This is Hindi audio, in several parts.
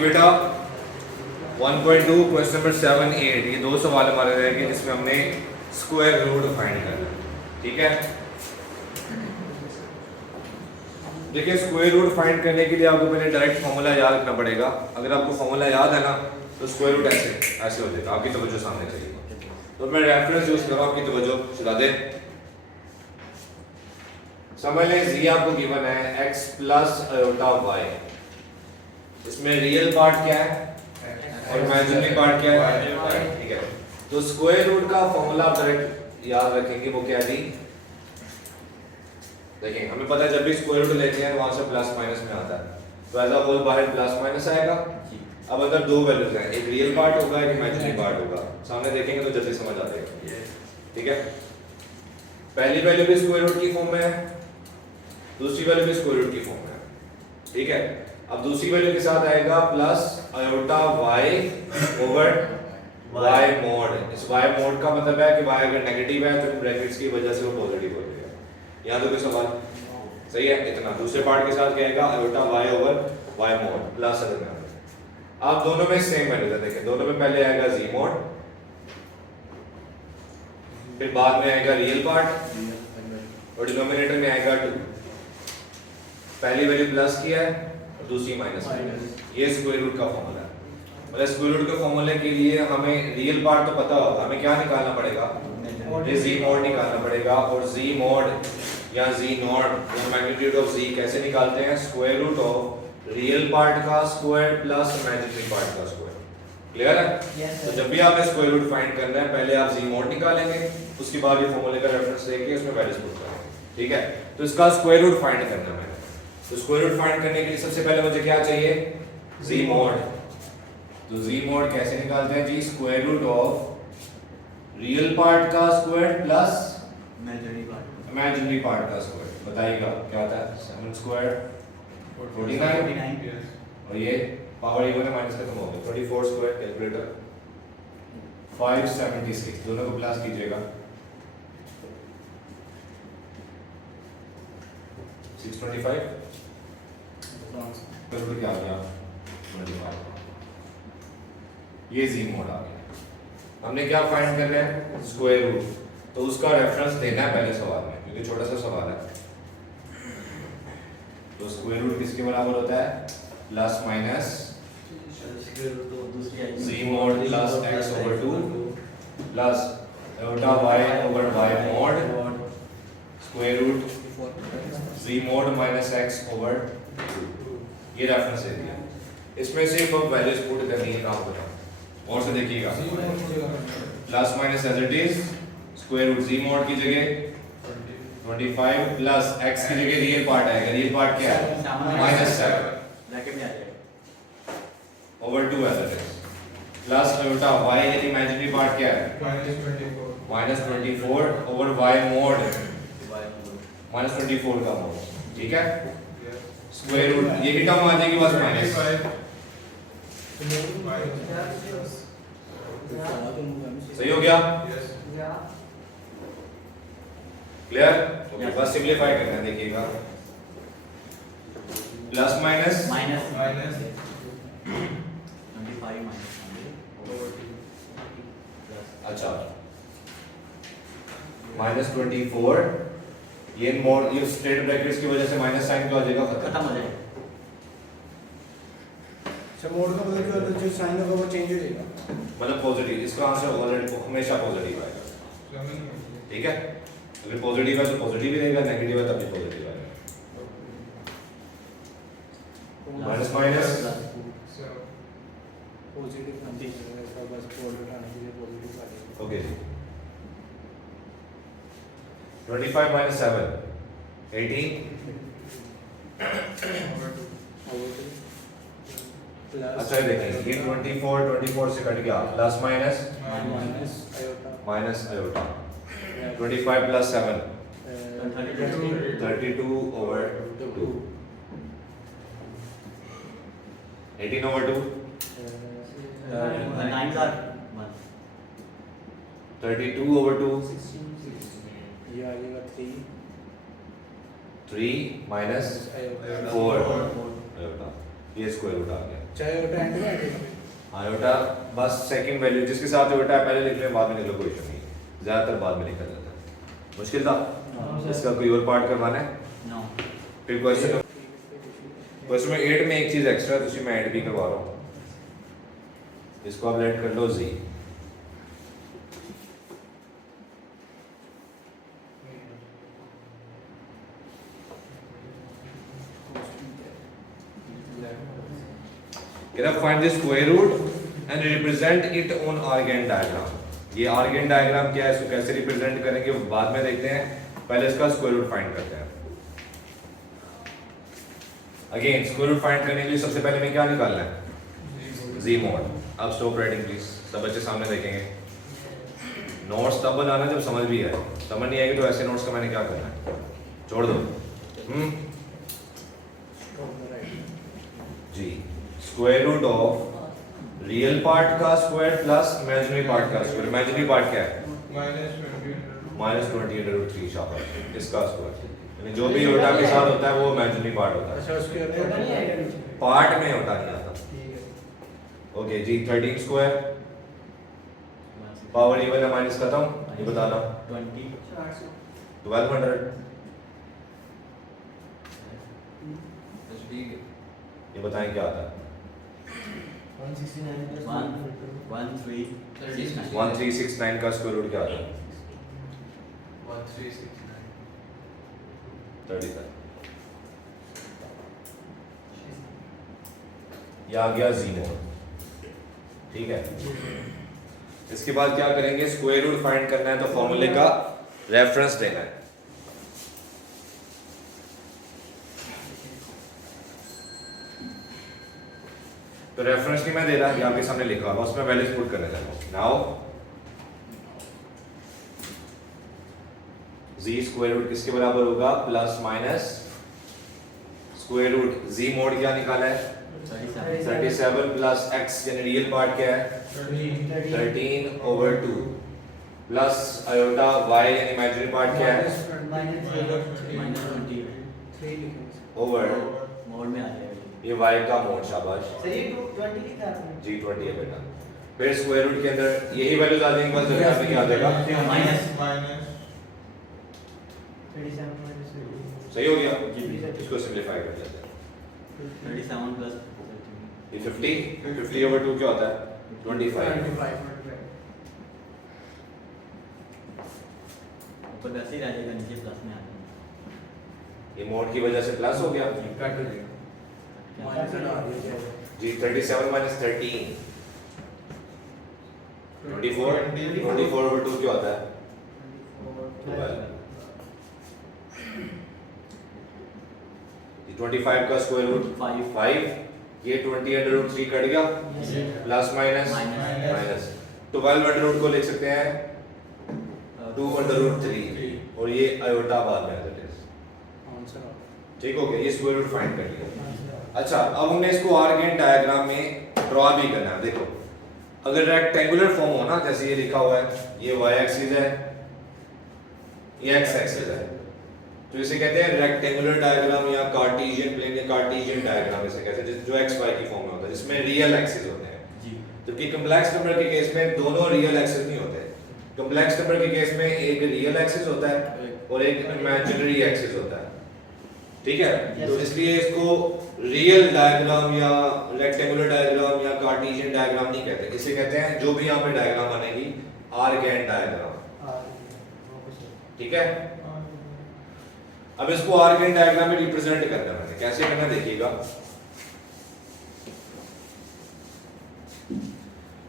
बेटा 1.2 क्वेश्चन नंबर 7, 8 ये दो सवाल हमारे रहेंगे जिसमें हमने स्क्वायर रूट फाइंड करना है। ठीक है, देखिए स्क्वायर रूट फाइंड करने के लिए आपको पहले डायरेक्ट फॉर्मूला याद रखना पड़ेगा। अगर आपको फॉर्मूला याद है ना तो स्क्वायर रूट ऐसे हो जाएगा। आपकी तवज्जो सामने चाहिए, तो मैं रेफरेंस यूज कर रहा हूं, आपकी तवज्जो चला दे। समझ लें जी आपको गिवन है x प्लस आयोटा y, इसमें रियल पार्ट क्या है और इमेजिनरी पार्ट क्या है। ठीक है, तो स्क्वायर रूट का फॉर्मूला आप डायरेक्ट याद रखेंगे, वो क्या जी। देखिए हमें पता है जब भी स्क्वायर रूट लेते हैं वहां से प्लस माइनस में आता है, तो एज अ होल बाहर प्लस माइनस आएगा। अब अंदर दो वैल्यूज हैं, एक रियल पार्ट होगा एक इमेजिनरी पार्ट होगा। सामने देखेंगे तो जल्दी समझ आ जाएगा। ठीक है, पहली वैल्यू भी स्क्वायर रूट की फॉर्म में है, दूसरी वैल्यू भी स्क्वायर रूट की फॉर्म में है। ठीक है, अब दूसरी वैल्यू के साथ आएगा plus iota y over y mode. इस y मोड का मतलब है कि y अगर नेगेटिव है तो ब्रैकेट्स की वजह से वो पॉजिटिव हो जाएगा। यहां तो कोई सवाल सही है इतना। दूसरे पार्ट के साथ क्या आएगा iota y over y mode plus है। अब दोनों में सेम वैल्यू है, देखें दोनों में पहले आएगा z मोड, फिर बाद में आएगा रियल पार्ट और डिनोमिनेटर में आएगा 2। पहली वैल्यू प्लस की है और दूसरी माइनस की। ये स्क्वायर रूट का फॉर्मूला है। मतलब स्क्वायर रूट के फॉर्मूले के लिए हमें रियल पार्ट तो पता होगा, हमें क्या निकालना पड़ेगा, ये z मोड निकालना पड़ेगा। और z मोड या z नॉट या मैग्नीट्यूड ऑफ z कैसे निकालते हैं, square root of real part का स्क्वायर प्लस इमेजिनरी पार्ट का स्क्वायर। क्लियर है? तो जब भी आपने स्क्वायर रूट फाइंड करना है पहले आप z मोड निकालेंगे, उसके बाद ये फॉर्मूले का रेफरेंस लेके उसमें वैल्यूज पुट करेंगे। ठीक है, तो इसका स्क्वायर रूट फाइंड करना है। तो स्क्वायर रूट फाइंड करने के लिए सबसे पहले मुझे क्या चाहिए, z मोड। तो z मोड कैसे निकालते हैं जी, square root of real part का स्क्वायर प्लस इमेजिनरी पार्ट का स्क्वायर। बताइएगा क्या होता है, 7 स्क्वायर 49 और ये पावर इवन है माइनस खत्म हो गया 24 स्क्वायर। कैलकुलेटर 576, दोनों को प्लस कीजिएगा 625 क्या आ गया 25। ये z मोड आ गया। हमने क्या फाइंड करना है, स्क्वायर रूट। तो उसका रेफरेंस देना है पहले सवाल में, क्योंकि छोटा सा सवाल है। तो स्क्वायर रूट किसके बराबर होता है, plus minus z mod plus x over 2 plus iota y over y mod square root z mod minus x over 2। ये रेफरेंस दे दिया। इसमें सिर्फ अब वैल्यूज पुट करनी है, काम करना। और से देखिएगा plus minus as it is, square root z mod की जगह 25 प्लस x की जगह रियल पार्ट आएगा। रियल पार्ट क्या है, -7 ब्रैकेट में आ जाएगा over 2 as it is plus iota y यानी इमेजिनरी पार्ट क्या है -24 ओवर y मोड -24 का मोड। ठीक है, स्क्वायर रूट ये भी टर्म आ जाएगी बस माइनस। सही हो गया, क्लियर? ओके, बस सिंपलीफाई करना है। देखिएगा प्लस माइनस 25 अच्छा -24 ये मोड, ये स्ट्रेट ब्रैकेट्स की वजह से माइनस साइन क्या हो जाएगा, खत्म हो जाएगा। अच्छा, मोड का मतलब जो साइन होगा वो चेंज हो जाएगा, मतलब पॉजिटिव। इसका आंसर ऑलरेडी हमेशा पॉजिटिव आएगा। ठीक है, अगर पॉजिटिव है तो पॉजिटिव ही रहेगा, नेगेटिव है तब भी पॉजिटिव आएगा। माइनस माइनस पॉजिटिव कंडीशन है, इसका बस कोड उठाने के लिए पॉजिटिव आ जाएगा। ओके जी, 25 minus 7 18 अच्छा ये देखें, ये 24 से कट गया, plus minus minus iota 25 plus 7 32 over 2 18 over 2 32 over 2 ये आ जाएगा 3 माइनस 4 ये स्क्वायर रूट आ गया। चाहे ओटा एंड में आएगा आयोटा बस सेकंड वैल्यू जिसके साथ ओटा है पहले लिख लें बाद में लिख लो, कोई इशू नहीं, ज्यादातर बाद में लिखा जाता है। मुश्किल था इसका कोई और पार्ट करवाना है? नो फिर क्वेश्चन में 8 में एक चीज एक्स्ट्रा है, दूसरी मैं ऐड भी करवा रहा हूँ, इसको आप ऐड कर लो जी। Find the square root and represent it on Argand diagram. ये आर्गेन डायग्राम क्या है, इसको कैसे रिप्रेजेंट करेंगे वो बाद में देखते हैं, पहले इसका स्क्वायर रूट फाइंड करते हैं। अगेन स्क्वायर रूट फाइंड करने के लिए सबसे पहले हमें क्या निकालना है? जी मोड। अब स्टॉप राइटिंग प्लीज, सब बच्चे सामने देखेंगे। नोट्स तब बनाना जब समझ भी आए, समझ नहीं आएगी तो ऐसे नोट्स का मैंने क्या करना है, छोड़ दो। जी square root of real part का स्क्वायर प्लस इमेजिनरी पार्ट का स्क्वायर। इमेजिनरी पार्ट क्या है? -20/3। शाबाश, इसका स्क्वायर यानी जो भी ओटा के साथ होता है वो इमेजिनरी पार्ट होता है, अच्छा उसके ऊपर पार्ट में ओटा नहीं आता। ठीक है ओके जी 13 स्क्वायर पावर इवन है माइनस खत्म, ये बताना 20 1200। ये बताएं क्या आता है? 1369 का स्क्वायर रूट क्या आता है? 37। ये आ गया जी मोड, ठीक है। इसके बाद क्या करेंगे, स्क्वायर रूट फाइंड करना है तो फॉर्मूले का रेफरेंस देना है। तो रेफरेंस नहीं मैं दे रहा, ये आपके सामने लिखा हुआ, उसमें वैल्यूज पुट करने लगा। नाउ जी स्क्वायर रूट किसके बराबर होगा? प्लस माइनस स्क्वायर रूट जी मोड क्या निकाला है? 37 प्लस एक्स यानी रियल पार्ट क्या है? 13/2 प्लस आयोटा वाई यानी इमेजिनरी पार्ट क्या है? -20 ओवर मोड में आ जाएगा। ये वाई का मोड। शाबाश जी 20 है बेटा। फिर स्क्वायर रूट के अंदर यही वैल्यूज आ जाएंगी, बस जगह में क्या आ जाएगा? सही हो गया, इसको सिंपलीफाई कर लेते हैं। 37 प्लस ये 50/2 क्या होता है? 25। ऊपर वैसे ही रह जाएगा, नीचे प्लस में आ जाएगा। ये मोड की वजह से प्लस हो गया जी। 37 माइनस 13 24/2 क्या होता है? 12। 25 का स्क्वायर रूट 5। ये 20/3 कट गया, प्लस माइनस माइनस 12/रूट को लिख सकते हैं 2/3 और ये आयोटा बाद में आ जाता है। ठीक हो गया, ये स्क्वायर रूट फाइंड कर लिया। अच्छा अब हमने इसको आर्गेन डायग्राम में ड्रॉ भी करना है। देखो अगर रेक्टेंगुलर फॉर्म हो ना, जैसे ये लिखा हुआ है, ये y एक्सिस है, ये x एक्सिस है, तो इसे कहते हैं रेक्टेंगुलर डायग्राम या कार्टेशियन प्लेन या कार्टेशियन डायग्राम इसे कहते हैं, जो x y की फॉर्म में होता है, जिसमें रियल एक्सिस होते हैं जी। जबकि कॉम्प्लेक्स नंबर के केस में दोनों रियल एक्सिस नहीं होते। कॉम्प्लेक्स नंबर के केस में एक रियल एक्सिस होता है और एक इमेजिनरी एक्सिस होता है, ठीक है। तो इसलिए इसको रियल डायग्राम या रेक्टेंगुलर डायग्राम या कार्टेशियन डायग्राम नहीं कहते, इसे कहते हैं जो भी यहाँ पे डायग्राम बनेगी आर्गेन डायग्राम, ठीक है। अब इसको आर्गेन डायग्राम में रिप्रेजेंट करना है, कैसे करना देखिएगा।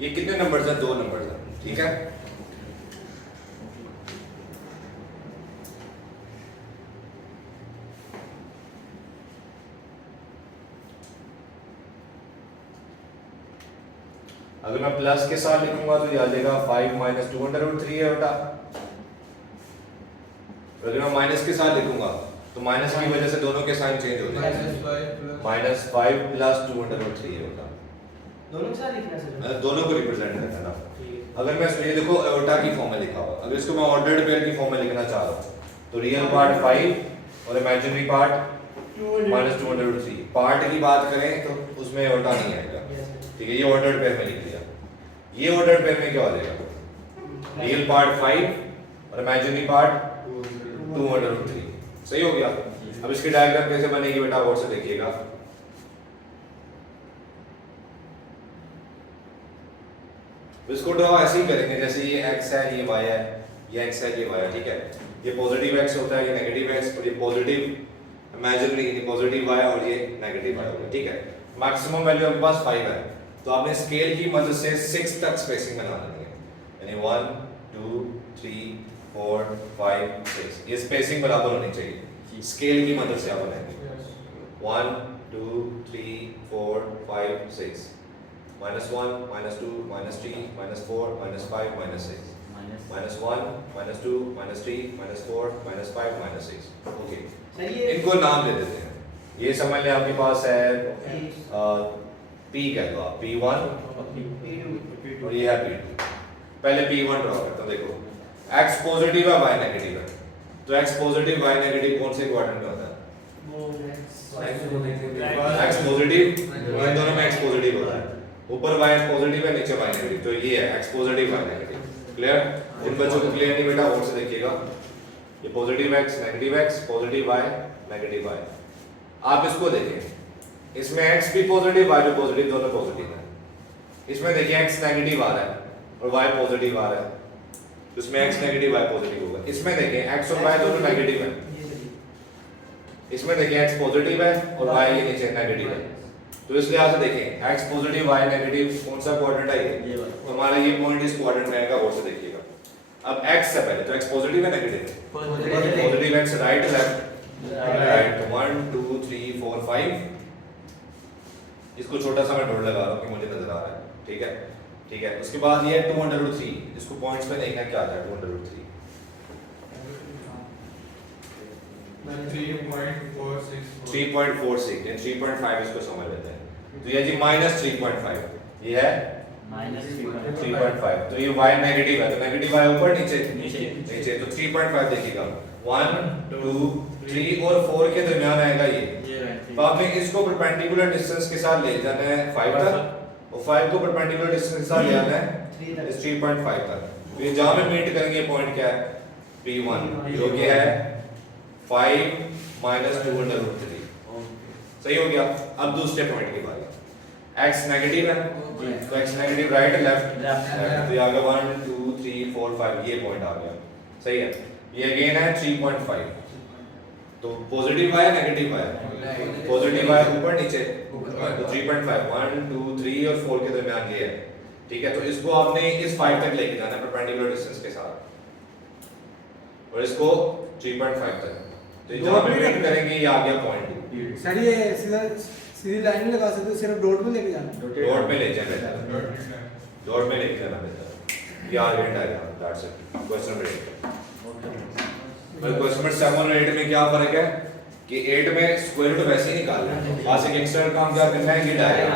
ये कितने नंबर्स हैं? 2 नंबर्स हैं, ठीक है। अगर मैं प्लस के साथ लिखूंगा तो ये आ जाएगा 5 - 2/3 है बेटा। अगर मैं माइनस के साथ लिखूंगा तो माइनस की वजह से दोनों के साइन चेंज हो जाएंगे। -5 + 2/3 है बेटा। दोनों के साथ लिखना सर? दोनों को रिप्रेजेंट करना है ना। अगर मैं ये देखो एओर्टा की फॉर्म में लिखा हुआ, अगर इसको मैं ऑर्डर्ड पेयर की फॉर्म में लिखना चाह रहा हूं तो रियल पार्ट 5 और इमेजिनरी पार्ट माइनस 203। पार्ट की बात करें तो उसमें उल्टा नहीं आएगा, ठीक है। ये ऑर्डर्ड पेयर में लिख दिया। ये ऑर्डर्ड पेयर में क्या हो जाएगा? रियल पार्ट 5 और इमेजिनरी पार्ट 203। सही हो गया। अब इसकी डायग्राम कैसे बनेगी बेटा, गौर से देखिएगा। इसको ड्रॉ ऐसे ही करेंगे जैसे ये x है, ये y है, ये x है, ये y है, ठीक है। ये पॉजिटिव x होता है, ये नेगेटिव x, और ये पॉजिटिव इमेजिनरी ये पॉजिटिव y और ये नेगेटिव y होगा, ठीक है। मैक्सिमम वैल्यू आपके पास 5 है, तो आपने स्केल की मदद से 6 तक स्पेसिंग बना लेनी है, यानी 1 2 3 4 5 6। ये स्पेसिंग बराबर होनी चाहिए, स्केल की मदद से आप बनाएंगे। 1 2 3 4 5 6 -1 -2 -3 -4 -5 -6 -1 -2 -3 -4 -5 -6। ओके, सर ये इनको नाम दे देते हैं। ये समझ लें आपके पास है P कह दो आप, P1 और ये है P2। पहले P1 ड्रॉ करता हूं। देखो x पॉजिटिव है, y नेगेटिव है, तो x पॉजिटिव y नेगेटिव कौन से क्वाड्रेंट में होता है? x पॉजिटिव, इन दोनों में x पॉजिटिव होता है। ऊपर y पॉजिटिव है, नीचे y नेगेटिव, तो ये है x positive y negative. Clear? इन बच्चों को क्लियर नहीं बेटा, और से देखिएगा। ये positive x negative x, positive y negative y। आप इसको देखें, इसमें x भी पॉजिटिव y भी पॉजिटिव, दोनों पॉजिटिव है। इसमें देखिए x नेगेटिव आ रहा है और y पॉजिटिव आ रहा है, तो इसमें x नेगेटिव y पॉजिटिव होगा। इसमें देखिए x और y दोनों नेगेटिव है, इसमें देखिए x पॉजिटिव है और y ये नीचे नेगेटिव है, तो इस लिहाज से देखें x पॉजिटिव y नेगेटिव कौन सा क्वाड्रेंट है ये? तो हमारा ये पॉइंट इस क्वाड्रेंट में आएगा, और से देखिएगा। अब x से पहले तो x पॉजिटिव है नेगेटिव है? Positive x right left right, 1 2 3 4 5। इसको छोटा सा मैं डॉट लगा रहा हूं कि मुझे नजर आ रहा है, ठीक है ठीक है। उसके बाद ये 2√3, इसको पॉइंट्स पे देखना क्या आता है 2√3। 3.46 यानी 3.5 इसको समझ लेते हैं। तो ये जी -3.5, ये है -3.5, तो ये y नेगेटिव है, तो नेगेटिव y ऊपर नीचे नीचे, तो 3.5 देखिएगा। 1 2 3 और 4 के दरमियान आएगा ये। तो आपने इसको परपेंडिकुलर डिस्टेंस के साथ ले जाना है 5 तक, और 5 को परपेंडिकुलर डिस्टेंस के साथ ले आना है 3.5 तक। तो ये जहां में मीट करेंगे पॉइंट क्या है? P1, जो कि है 5 -2√3। सही हो गया। अब दूसरे पॉइंट की बात, x नेगेटिव है, तो x नेगेटिव राइट लेफ्ट, तो ये आ गया 1 2 3 4 5, ये पॉइंट आ गया। सही है। ये अगेन है 3.5, तो positive y negative y, positive y ऊपर नीचे, तो 3.5 1 2 3 और 4 के दरमियान ये है, ठीक है। तो इसको आपने इस 5 तक लेके जाना है परपेंडिकुलर डिस्टेंस के साथ, और इसको 3.5 तक। तो जहां पे मीट करेंगे ये आ गया पॉइंट। सर ये सीधा सीधी लाइन में लगा सकते हो, सिर्फ डॉट में लेके जाना है। डॉट में ले जाना बेटा, डॉट में लेके जाना बेटा। ये आर्गुमेंट आएगा, दैट्स इट। क्वेश्चन नंबर 8 और क्वेश्चन नंबर 7 और 8 में क्या फर्क है कि 8 में स्क्वायर रूट वैसे ही निकालना है, बस एक एक्स्ट्रा काम क्या करना है, ये डायरेक्ट